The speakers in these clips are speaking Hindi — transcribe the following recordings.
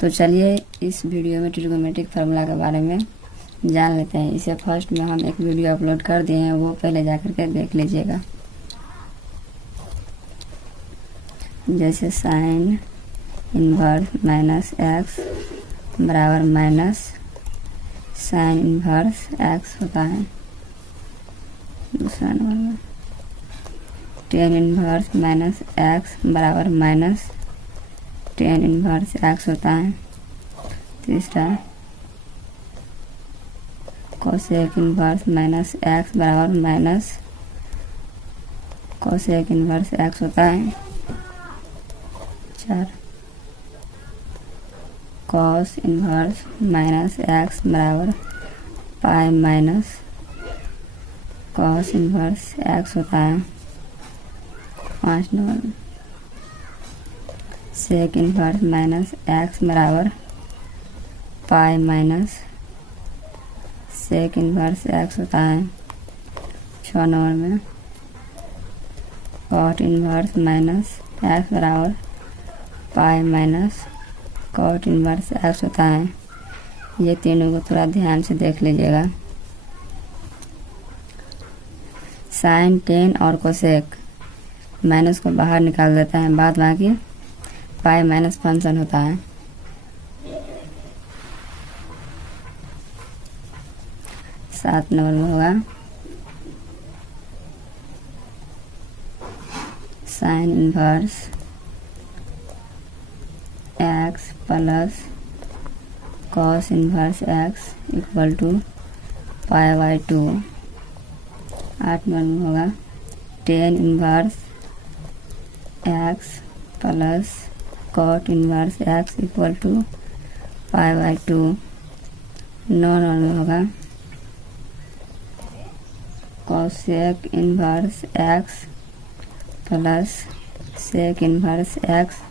तो चलिए इस वीडियो में ट्रिगोनोमेट्रिक फार्मूला के बारे में जान लेते हैं। इसे फर्स्ट में हम एक वीडियो अपलोड कर दिए हैं, वो पहले जाकर के देख लीजिएगा। जैसे साइन इन्वर्स माइनस एक्स बराबर माइनस साइन इन्वर्स एक्स होता है। दूसरा नंबर में टेन इन्वर्स माइनस एक्स बराबर माइनस टेन इन्वर्स एक्स होता है। तीसरा कोसेक इन्वर्स माइनस एक्स बराबर माइनस कोसेक इन्वर्स एक्स होता है। 4 कॉस इन्वर्स माइनस एक्स बराबर pi minus cos inverse x होता है। 5 number sec inverse minus x बराबर pi minus sec inverse x होता है। 6 नंबर में कॉट इन्वर्स माइनस एक्स बराबर pi minus cot inverse x होता है। ये तीनों को थोड़ा ध्यान से देख लीजिएगा। साइन टेन और कोसेक माइनस को बाहर निकाल देता है, बाद बाकी पाई माइनस फंक्शन होता है। सात नंबर में होगा sine inverse x plus cos inverse x equal to pi by 2। 8 number में होगा tan inverse x plus cot inverse x equal to pi by 2। 9 number में होगा cosec inverse x plus sec inverse x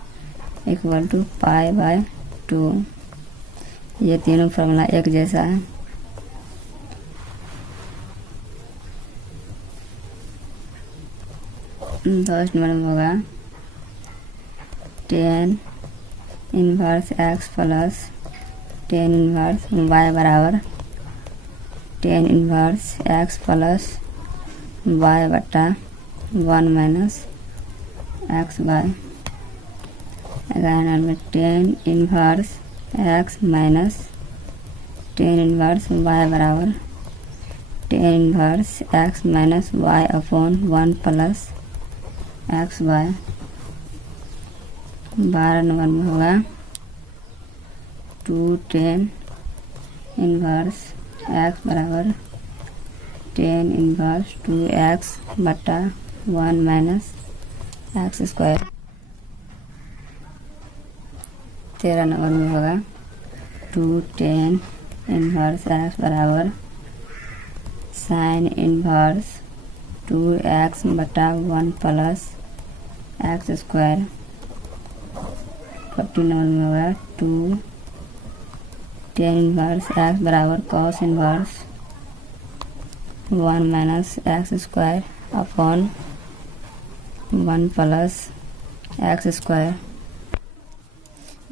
equal to pi by 2। ये तीनों फार्मूला एक जैसा है। दस नंबर में होगा tan inverse x plus tan inverse y बराबर tan inverse x plus y बट्टा 1 माइनस एक्स वाई। 11 नंबर में tan inverse x minus tan inverse y बराबर tan inverse x minus y upon 1 plus x y. 12 number में होगा 2 टेन इन्वर्स एक्स बराबर टेन इन्वर्स 2x बट्टा 1 माइनस एक्स स्क्वायर। 13 नंबर में होगा 2 टेन इन्वर्स एक्स बराबर साइन इन्वर्स 2x बटा 1 प्लस एक्स स्क्वायर। 14 नंबर में होगा 2 टेन इन्वर्स एक्स बराबर cos inverse 1 minus x square upon 1 plus x square.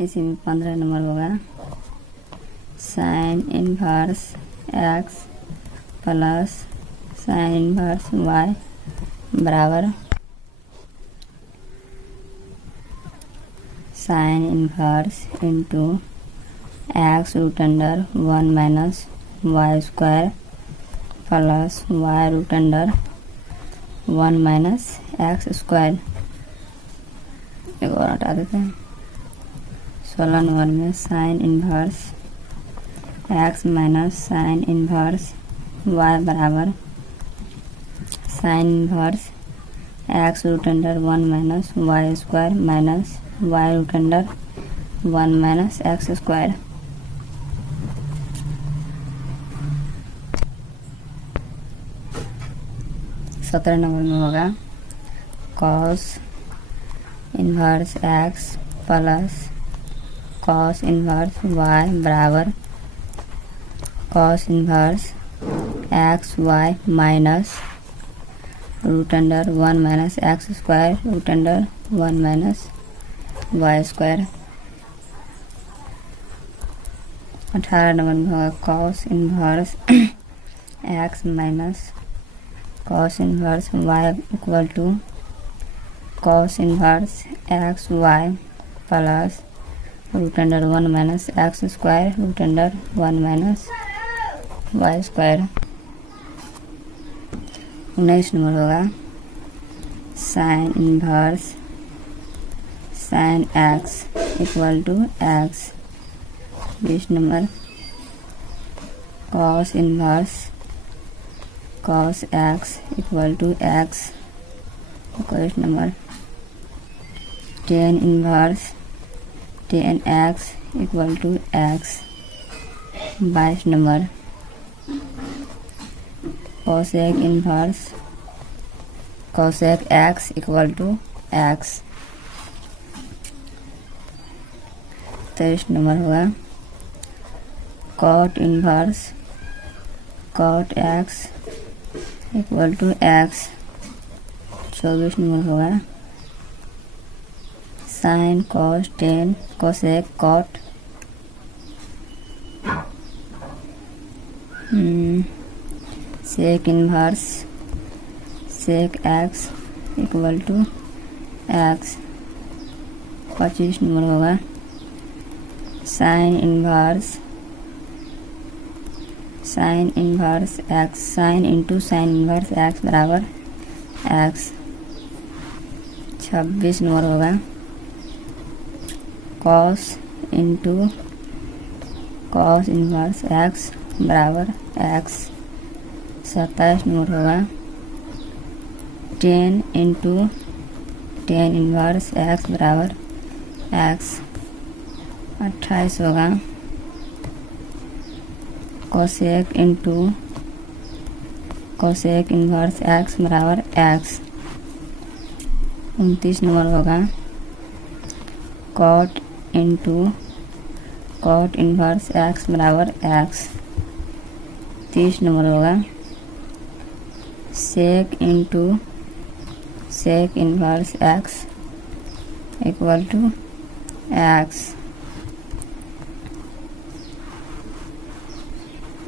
इसी में 15 नंबर होगा sine inverse x plus sine inverse y बराबर sine inverse into x root under 1 minus y square plus y root under 1 minus x square. एक और हटा देते हैं। 16 नंबर में sine inverse x minus sine inverse y बराबर sine inverse x root under 1 minus y square minus y root under 1 minus x square. 17 number में होगा cos inverse x plus cos inverse y बराबर cos inverse x y minus root under 1 minus x square root under 1 minus y square. 18 number में होगा cos inverse x minus cos inverse y equal to cos inverse x y plus root under 1 minus x square root under 1 minus y square. 19 number होगा sine inverse sine x equal to x. 20 number cos inverse cos x equal to x. 21 number tan inverse tan x equal to x. 22 number cosec inverse cosec x equal to x. 23 number होगा cot inverse cot x equal to x. 24 number होगा sine cos tan cosec cot sec inverse sec x equal to x. 25 number होगा sine inverse x sign into sine inverse x बराबर एक्स। 26 नंबर होगा cos into cos inverse x बराबर एक्स। 27 नंबर होगा tan into tan inverse x बराबर एक्स। 28 होगा cosec into cosec inverse x बराबर एक्स। 29 नंबर होगा cot into cot inverse x बराबर एक्स। 30 नंबर होगा sec into sec inverse x equal to x.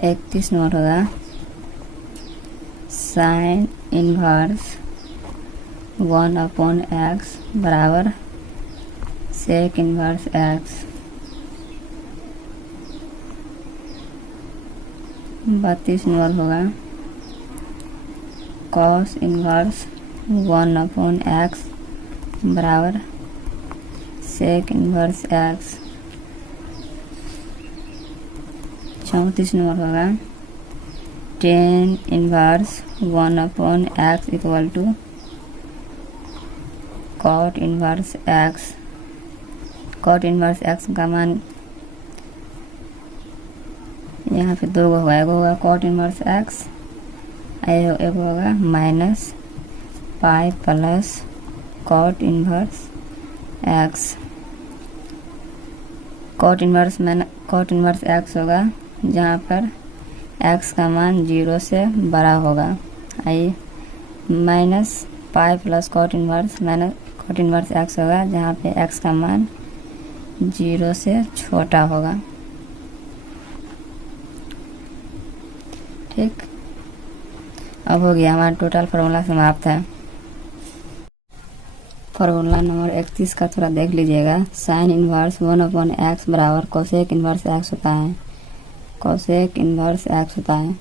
31 number होगा साइन इन्वर्स 1 अपॉन एक्स बराबर सेक इन्वर्स एक्स। 32 नंबर होगा कॉस इन्वर्स 1 अपॉन एक्स बराबर सेक इन्वर्स एक्स। 34 नंबर होगा tan inverse 1 upon x equal to cot inverse x. Cot inverse x का मान यहाँ पे 2 होगा, एक होगा कॉट इन्वर्स एक्स एक होगा minus pi plus cot inverse x. Cot inverse x होगा जहाँ पर एक्स का मान 0 से बड़ा होगा। आइए minus pi plus cot inverse x होगा जहाँ पे एक्स का मान 0 से छोटा होगा। ठीक, अब हो गया हमारा टोटल फार्मूला समाप्त है। फार्मूला नंबर 31 का थोड़ा देख लीजिएगा। साइन इन्वर्स 1 अपॉन एक्स बराबर कोसेक इन्वर्स एक्स होता है। कोसेक इन्वर्स एक्स होता है